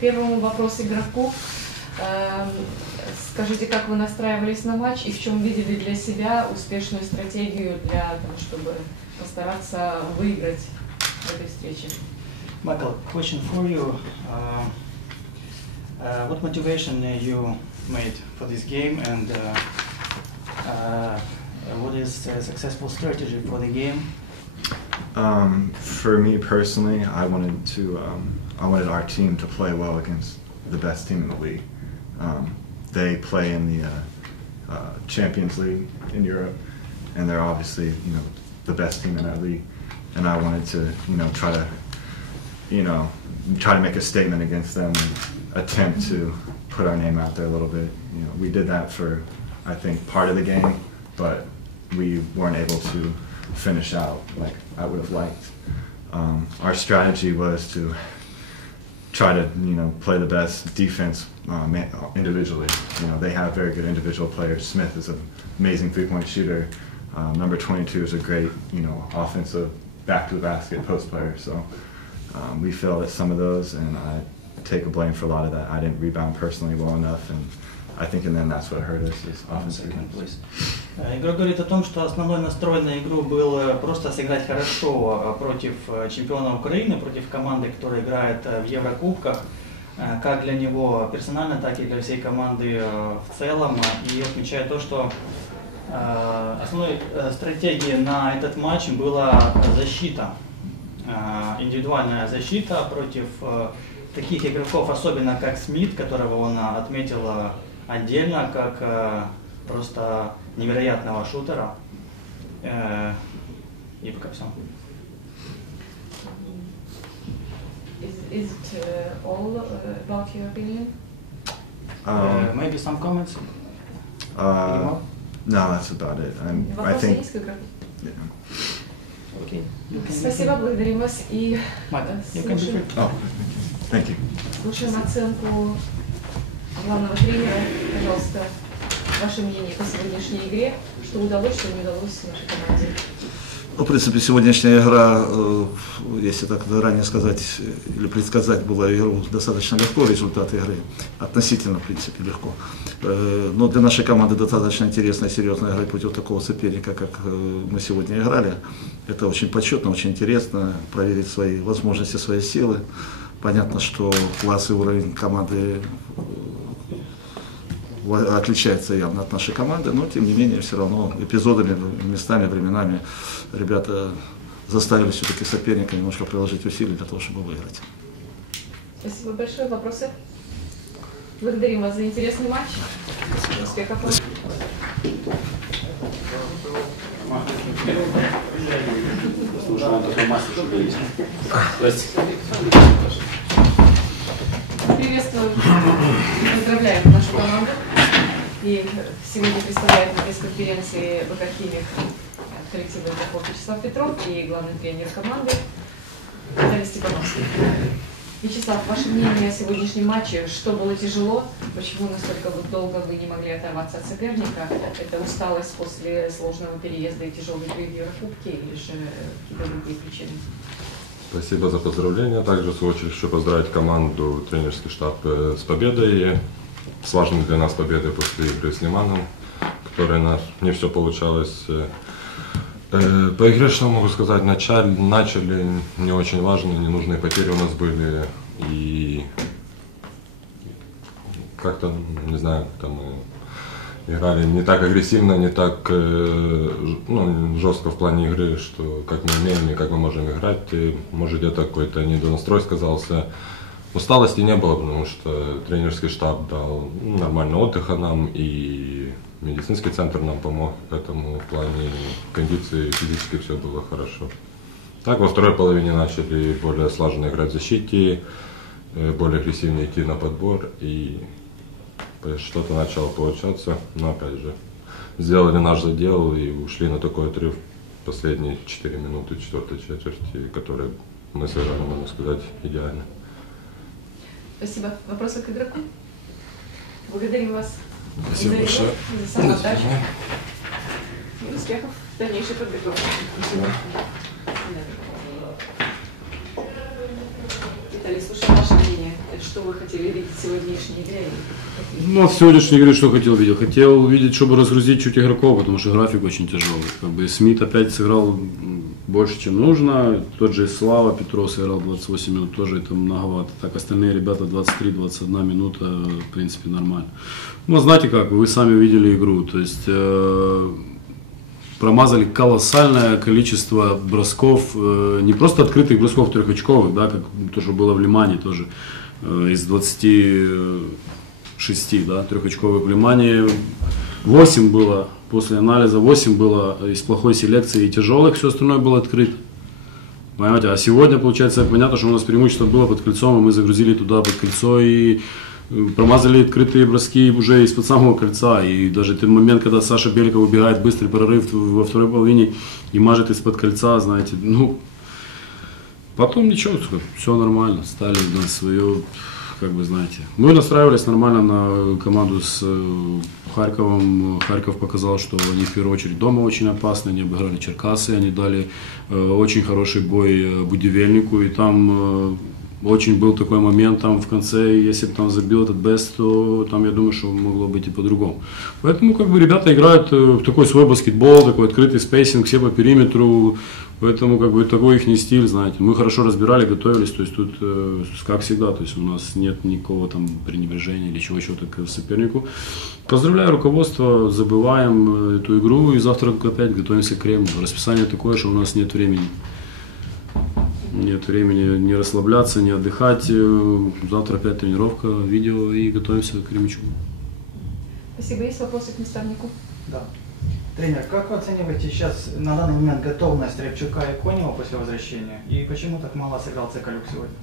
первому вопрос игроку. Эм, Скажите, как вы настраивались на матч и в чем видели для себя успешную стратегию для того, чтобы постараться выиграть в этой встрече? Michael, question for you. Uh, uh, what motivation you made for this game and uh, uh, what is a successful strategy for the game? Um, for me personally, I wanted to, um, I wanted our team to play well against the best team in the league. Um, they play in the uh, uh, Champions League in Europe, and they're obviously, you know, the best team in that league. And I wanted to, you know, try to, you know, try to make a statement against them and attempt to put our name out there a little bit. You know, we did that for, I think, part of the game, but we weren't able to finish out like I would have liked. Um, our strategy was to try to you know play the best defense man, individually. You know they have very good individual players. Smith is an amazing three-point shooter. Um, number 22 is a great you know offensive back to the basket post player. So um, we failed at some of those, and I take a blame for a lot of that. I didn't rebound personally well enough, and I think in the end that's what hurt us is offensive. Э, Игрок говорит о том, что основной настрой на игру был просто сыграть хорошо э, против э, чемпиона Украины, против команды, которая играет в Еврокубках, как для него персонально, так и для всей команды в целом. И отмечаю то, что основной стратегией на этот матч была защита, индивидуальная защита против таких игроков, особенно как Смит, которого он отметил отдельно, как э, просто невероятного шутера. Э, И пока все. Is, is it uh, all uh, about your opinion? Um, Maybe some comments? uh, no, that's about it. I'm, I Вопросы think. yeah. Okay. Спасибо, благодарим вас и Мать, э. Oh, thank you. слушаем оценку главного тренера. Пожалуйста, ваше мнение по сегодняшней игре, что удалось, что не удалось нашей команде. Ну, в принципе, сегодняшняя игра, э, если так заранее сказать или предсказать было игру достаточно легко, результат игры относительно, в принципе, легко. Э, Но для нашей команды достаточно интересно и серьезно играть против такого соперника, как э, мы сегодня играли. Это очень почетно, очень интересно, проверить свои возможности, свои силы. Понятно, что класс и уровень команды отличается явно от нашей команды, но тем не менее все равно эпизодами, местами, временами ребята заставили все-таки соперника немножко приложить усилий для того, чтобы выиграть. Спасибо большое. Вопросы? Благодарим вас за интересный матч. Успехов вам. Приветствую, поздравляем нашу команду. И сегодня представляет на пресс-конференции БК-химик коллектива игроков Вячеслав Петров и главный тренер команды Виталий Степановский. Вячеслав, ваше мнение о сегодняшнем матче? Что было тяжело? Почему настолько вот долго вы не могли оторваться от соперника? Это усталость после сложного переезда и тяжелой игры в или же какие-то другие причины? Спасибо за поздравления. Также, в свою очередь, хочу поздравить команду, тренерский штаб э, с победой, с важной для нас победой после игры с Лиманом, которая нас не все получалось. Э, э, По игре, что могу сказать, начали, начали не очень важные, ненужные потери у нас были. И как-то, не знаю, как-то мы играли не так агрессивно, не так э, ну, жестко в плане игры, что как мы умеем и как мы можем играть. И, может, где-то какой-то недонастрой сказался. Усталости не было, потому что тренерский штаб дал нормально отдыха нам, и медицинский центр нам помог, поэтому в плане кондиции физически все было хорошо. Так, во второй половине начали более слаженно играть в защите, э, более агрессивно идти на подбор, и что-то начало получаться, но опять же, сделали наш задел и ушли на такой отрыв последние 4 минуты четвертой четверти, которые мы сыграли, можно сказать, идеально. Спасибо. Вопросы к игроку? Благодарим вас Спасибо за игру, большое. за самоотдачу. И успехов в дальнейшей подготовке. Виталий, слушаем ваше мнение. Что вы хотели видеть в сегодняшней игре? Ну, а в сегодняшней игре что хотел видеть? Хотел увидеть, чтобы разгрузить чуть игроков, потому что график очень тяжелый. Как бы Смит опять сыграл больше, чем нужно. Тот же Слава Петров сыграл 28 минут, тоже это многовато. Так остальные ребята 23-21 минута, в принципе, нормально. Ну, знаете как, вы сами увидели игру. То есть э, промазали колоссальное количество бросков, э, не просто открытых бросков трехочковых, да, как то, что было в Лимане тоже, э, из 26 да, трехочковых в Лимане, 8 было после анализа, 8 было из плохой селекции и тяжелых, все остальное было открыто. Понимаете, а сегодня, получается, понятно, что у нас преимущество было под кольцом, и мы загрузили туда под кольцо и э, промазали открытые броски уже из-под самого кольца. И даже тот момент, когда Саша Беликов убегает, быстрый прорыв во второй половине и мажет из-под кольца, знаете, ну, потом ничего, все нормально, стали на свое, как бы знаете. Мы настраивались нормально на команду с э, Харьковом. Харьков показал, что они в первую очередь дома очень опасны, они обыграли Черкасы, они дали э, очень хороший бой э, Будивельнику, и там очень был такой момент там в конце, если бы там забил этот бест, то там я думаю, что могло быть и по-другому. Поэтому как бы ребята играют э, в такой свой баскетбол, такой открытый спейсинг, все по периметру, поэтому как бы такой их не стиль, знаете. Мы хорошо разбирали, готовились, то есть тут э, как всегда, то есть у нас нет никакого там пренебрежения или чего чего-то к сопернику. Поздравляю руководство, забываем э, эту игру и завтра опять готовимся к Кремлю. Расписание такое, что у нас нет времени. Нет времени не расслабляться, не отдыхать. Э, Завтра опять тренировка, видео и готовимся к Кремичу. Спасибо. Есть вопросы к наставнику? Да. Тренер, как вы оцениваете сейчас на данный момент готовность Рябчука и Конева после возвращения? И почему так мало сыграл Цикалюк сегодня?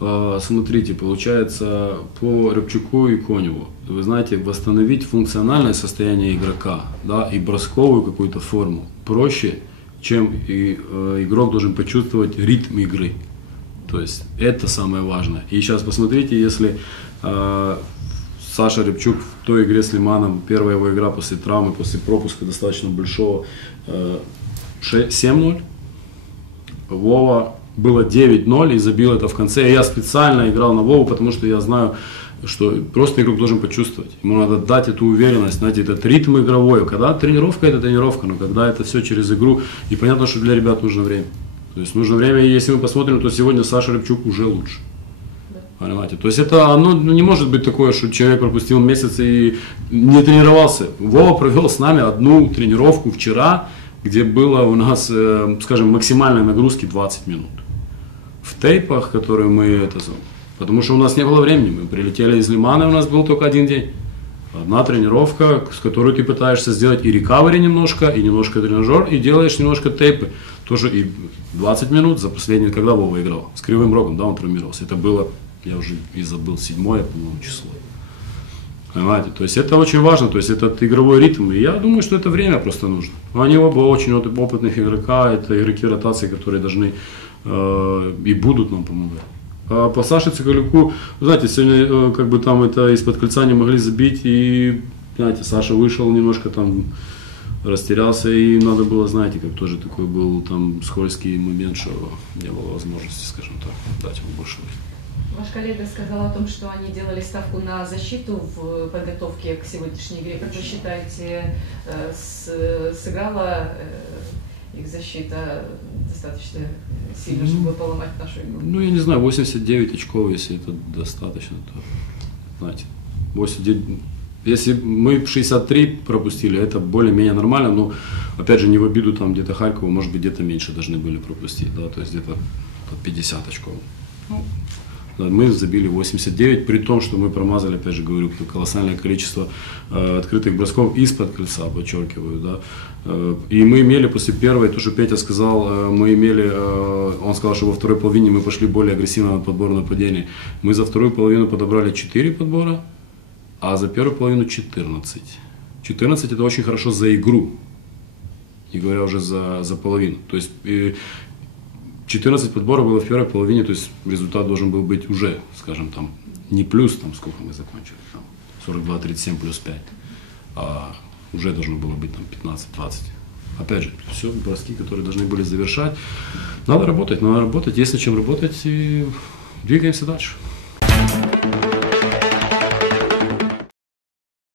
А, Смотрите, получается, по Рябчуку и Коневу, вы знаете, восстановить функциональное состояние игрока, да, и бросковую какую-то форму проще, чем и, э, игрок должен почувствовать ритм игры. То есть это самое важное. И сейчас посмотрите, если э, Саша Рябчук в той игре с Лиманом, первая его игра после травмы, после пропуска достаточно большого, э, ше- 7-0, Вова было 9-0 и забил это в конце. Я специально играл на Вову, потому что я знаю, что просто игрок должен почувствовать. Ему надо дать эту уверенность, знаете, этот ритм игровой. Когда тренировка, это тренировка, но когда это все через игру, и понятно, что для ребят нужно время. То есть нужно время, и если мы посмотрим, то сегодня Саша Рябчук уже лучше. Понимаете? То есть это оно ну, не может быть такое, что человек пропустил месяц и не тренировался. Вова провел с нами одну тренировку вчера, где было у нас, э, скажем, максимальной нагрузки 20 минут. В тейпах, которые мы это... Потому что у нас не было времени. Мы прилетели из Лимана, у нас был только один день. Одна тренировка, с которой ты пытаешься сделать и рекавери немножко, и немножко тренажер, и делаешь немножко тейпы. Тоже и 20 минут за последние, когда Вова играл. С кривым рогом, да, он травмировался. Это было, я уже и забыл, седьмое, по-моему, число. Понимаете? То есть это очень важно, то есть этот игровой ритм. И я думаю, что это время просто нужно. Но Они оба очень опытных игрока, это игроки ротации, которые должны э, и будут нам помогать. А по Саше Цикалюку, знаете, сегодня как бы там это из-под кольца не могли забить, и, знаете, Саша вышел немножко там, растерялся, и надо было, знаете, как тоже такой был там скользкий момент, что не было возможности, скажем так, дать ему больше. Ваш коллега сказал о том, что они делали ставку на защиту в подготовке к сегодняшней игре. Как вы считаете, э, сыграла э, их защита достаточно сильно, чтобы поломать нашу игру? Ну, я не знаю, 89 очков, если это достаточно, то, знаете, 89... Если мы 63 пропустили, это более-менее нормально, но, опять же, не в обиду там где-то Харькову, может быть, где-то меньше должны были пропустить, да, то есть где-то под 50 очков. Ну, мы забили 89, при том, что мы промазали, опять же говорю, колоссальное количество э, открытых бросков из-под кольца, подчеркиваю, да. Э, и мы имели после первой, то, что Петя сказал, э, мы имели, э, он сказал, что во второй половине мы пошли более агрессивно на подбор нападений. Мы за вторую половину подобрали 4 подбора, а за первую половину 14. 14 это очень хорошо за игру, не говоря уже за, за половину. То есть э, 14 подборов было в первой половине, то есть результат должен был быть уже, скажем, там, не плюс, там, сколько мы закончили, там, 42-37 плюс 5, а уже должно было быть там 15-20. Опять же, все броски, которые должны были завершать. Надо работать, надо работать, есть над чем работать, и двигаемся дальше.